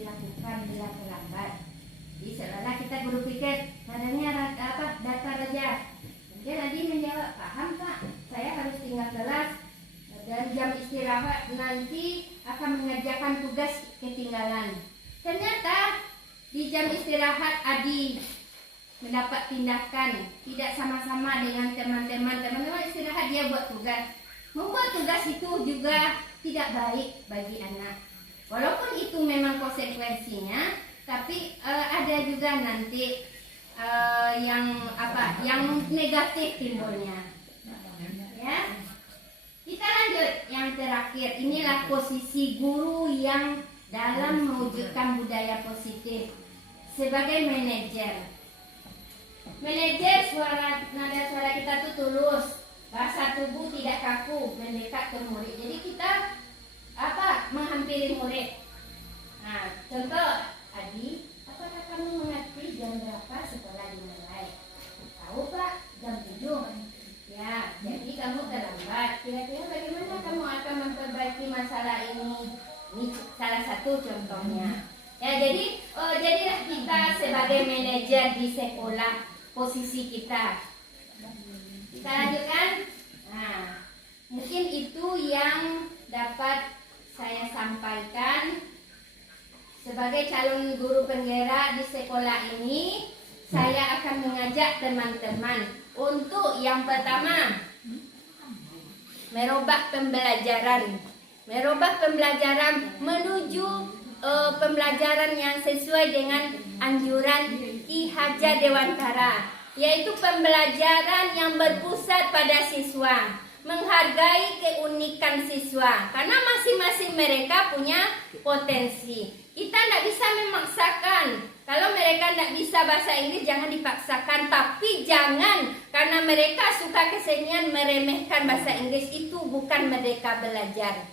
dilakukan bila terlambat. Jadi seolah kita berpikir nadanya datar aja. Mungkin Adi menjawab, paham Pak, saya harus tinggal kelas dan jam istirahat nanti akan mengerjakan tugas ketinggalan. Ternyata di jam istirahat Adi mendapat tindakan tidak sama-sama dengan teman-teman. Teman-teman istirahat, dia buat tugas. Membuat tugas itu juga tidak baik bagi anak. Walaupun itu memang konsekuensinya, tapi ada juga nanti yang negatif timbulnya. Ya. Kita lanjut yang terakhir. Inilah posisi guru yang dalam mewujudkan budaya positif sebagai manajer. Manajer nada suara kita tuh tulus, bahasa tubuh tidak kaku, mendekat ke murid. Jadi kita menghampiri murid. Nah, contoh, Adi, apakah kamu mengerti jam berapa sekolah dimulai? Tahu Pak, jam 7. Ya, jadi kamu terlambat. Kira-kira bagaimana kamu akan memperbaiki masalah ini? Ini salah satu contohnya. Ya, jadilah kita sebagai manajer di sekolah, posisi kita. Kita lanjutkan. Nah, mungkin itu yang dapat saya sampaikan sebagai calon guru penggerak di sekolah ini. Saya akan mengajak teman-teman untuk yang pertama merubah pembelajaran menuju pembelajaran yang sesuai dengan anjuran Ki Hajar Dewantara, yaitu pembelajaran yang berpusat pada siswa, menghargai keunikan siswa karena masing-masing mereka punya potensi. Kita tidak bisa memaksakan. Kalau mereka tidak bisa bahasa Inggris, jangan dipaksakan. Tapi jangan karena mereka suka kesenian meremehkan bahasa Inggris. Itu bukan mereka belajar.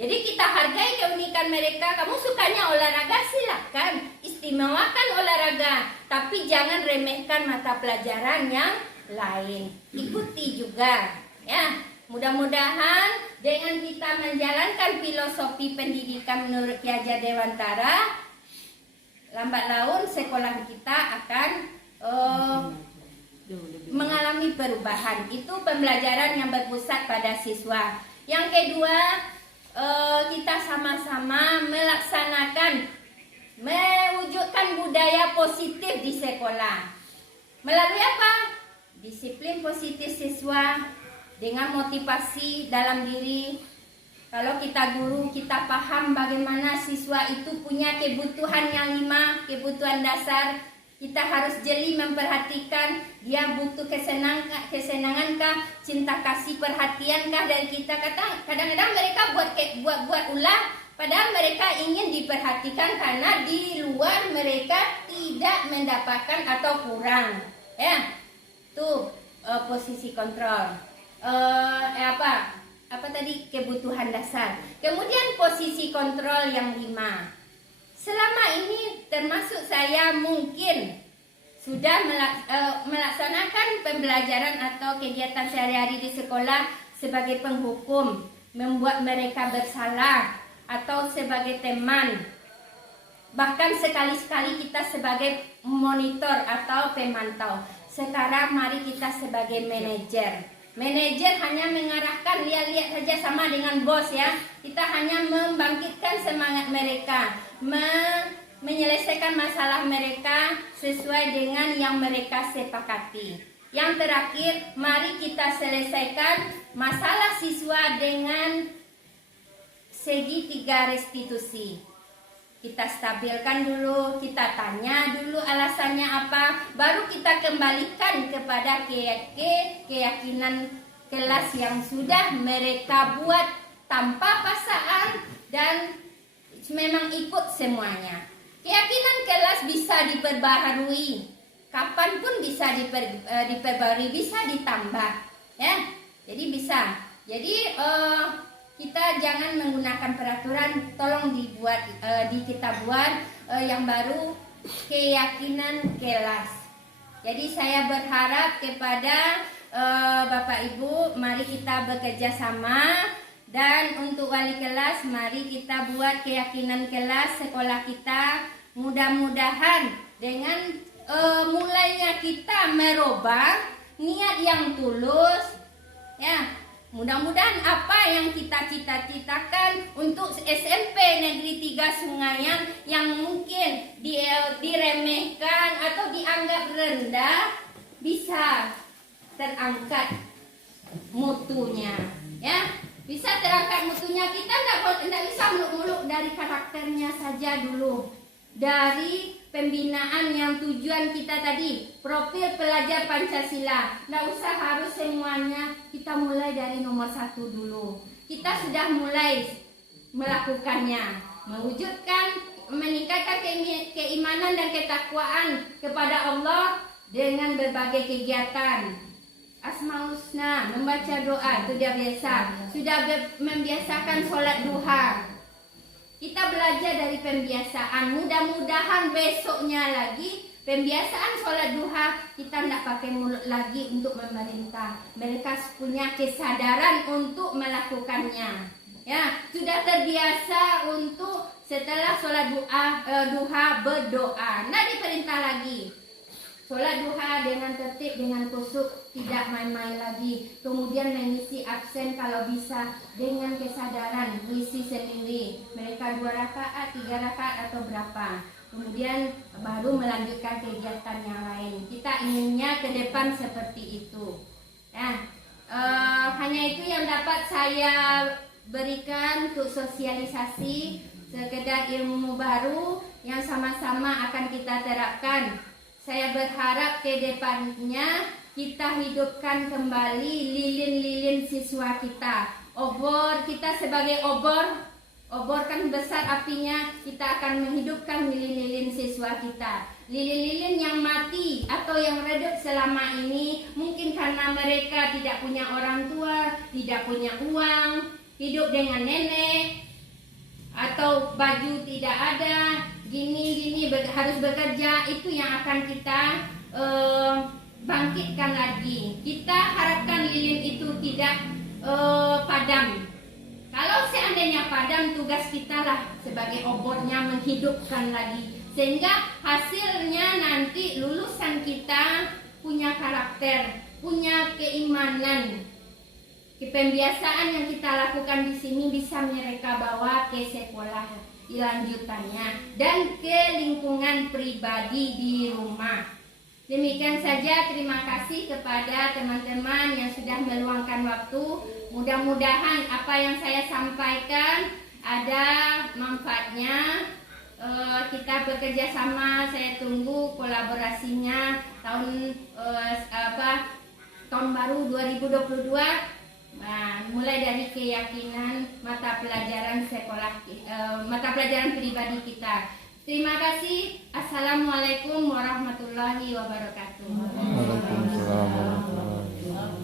Jadi kita hargai keunikan mereka. Kamu sukanya olahraga, silakan istimewakan olahraga. Tapi jangan remehkan mata pelajaran yang lain. Ikuti juga, ya. Mudah-mudahan dengan kita menjalankan filosofi pendidikan menurut Ki Hajar Dewantara, lambat laun sekolah kita akan mengalami perubahan. Itu pembelajaran yang berpusat pada siswa. Yang kedua, kita sama-sama mewujudkan budaya positif di sekolah. Melalui apa? Disiplin positif siswa dengan motivasi dalam diri. Kalau kita guru, kita paham bagaimana siswa itu punya kebutuhan yang 5, kebutuhan dasar. Kita harus jeli memperhatikan dia butuh kesenangankah, cinta kasih, perhatiankah dari kita. Kadang-kadang mereka buat ulah, padahal mereka ingin diperhatikan karena di luar mereka tidak mendapatkan atau kurang. Ya, tuh posisi kontrol. Kebutuhan dasar. Kemudian posisi kontrol yang 5. Selama ini termasuk saya mungkin sudah melaksanakan pembelajaran atau kegiatan sehari-hari di sekolah sebagai penghukum, membuat mereka bersalah, atau sebagai teman. Bahkan sekali-sekali kita sebagai monitor atau pemantau. Sekarang mari kita sebagai manajer. Manajer hanya mengarahkan, lihat-lihat saja sama dengan bos ya. Kita hanya membangkitkan semangat mereka, menyelesaikan masalah mereka sesuai dengan yang mereka sepakati. Yang terakhir, mari kita selesaikan masalah siswa dengan segitiga restitusi. Kita stabilkan dulu, kita tanya dulu alasannya apa, baru kita kembalikan kepada keyakinan kelas yang sudah mereka buat tanpa paksaan dan memang ikut semuanya. Keyakinan kelas bisa diperbaharui, kapanpun bisa diperbarui, bisa ditambah, ya. Jadi bisa. Jadi kita jangan menggunakan peraturan, tolong kita buat yang baru, keyakinan kelas. Jadi saya berharap kepada Bapak Ibu, mari kita bekerja sama Dan untuk wali kelas, mari kita buat keyakinan kelas sekolah kita. Mudah-mudahan dengan mulainya kita merubah niat yang tulus, ya, mudah-mudahan apa yang kita cita-citakan untuk SMP Negeri 3 Sungayan yang mungkin diremehkan atau dianggap rendah bisa terangkat mutunya, ya, bisa terangkat mutunya. Kita tidak bisa muluk-muluk dari karakternya saja dulu, dari pembinaan yang tujuan kita tadi, profil pelajar Pancasila. Tidak usah harus semuanya, kita mulai dari nomor 1 dulu. Kita sudah mulai melakukannya, mewujudkan, meningkatkan keimanan dan ketakwaan kepada Allah dengan berbagai kegiatan. Asmaul Husna, membaca doa, itu dia biasa. Sudah membiasakan sholat duha. Kita belajar dari pembiasaan. Mudah-mudahan besoknya lagi pembiasaan sholat duha kita tidak pakai mulut lagi untuk memerintah. Mereka punya kesadaran untuk melakukannya. Ya, sudah terbiasa untuk setelah sholat duha berdoa. Tidak diperintah lagi. Sholat duha dengan tertib, dengan khusyuk, tidak main-main lagi. Kemudian mengisi absen kalau bisa dengan kesadaran, isi sendiri. Mereka 2 rakaat, 3 rakaat atau berapa. Kemudian baru melanjutkan kegiatan yang lain. Kita inginnya ke depan seperti itu. Nah, hanya itu yang dapat saya berikan untuk sosialisasi, sekedar ilmu baru yang sama-sama akan kita terapkan. Saya berharap ke depannya kita hidupkan kembali lilin-lilin siswa kita. Obor, kita sebagai obor kan besar apinya, kita akan menghidupkan lilin-lilin siswa kita. Lilin-lilin yang mati atau yang redup selama ini mungkin karena mereka tidak punya orang tua, tidak punya uang, hidup dengan nenek, atau baju tidak ada, gini harus bekerja. Itu yang akan kita bangkitkan lagi. Kita harapkan lilin itu tidak padam. Kalau seandainya padam, tugas kita lah sebagai obornya menghidupkan lagi, sehingga hasilnya nanti lulusan kita punya karakter, punya keimanan. Pembiasaan yang kita lakukan di sini bisa mereka bawa ke sekolah lanjutannya dan ke lingkungan pribadi di rumah. Demikian saja, terima kasih kepada teman-teman yang sudah meluangkan waktu. Mudah-mudahan apa yang saya sampaikan ada manfaatnya. Kita bekerja sama, saya tunggu kolaborasinya tahun baru 2022. Nah, mulai dari keyakinan mata pelajaran mata pelajaran pribadi kita. Terima kasih. Assalamualaikum warahmatullahi wabarakatuh. Waalaikumsalam warahmatullahi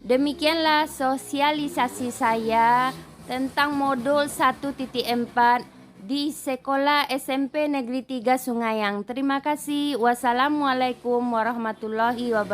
Demikianlah sosialisasi saya tentang modul 1.4 di Sekolah SMP Negeri 3 Sungayang. Terima kasih. Wassalamualaikum warahmatullahi wabarakatuh.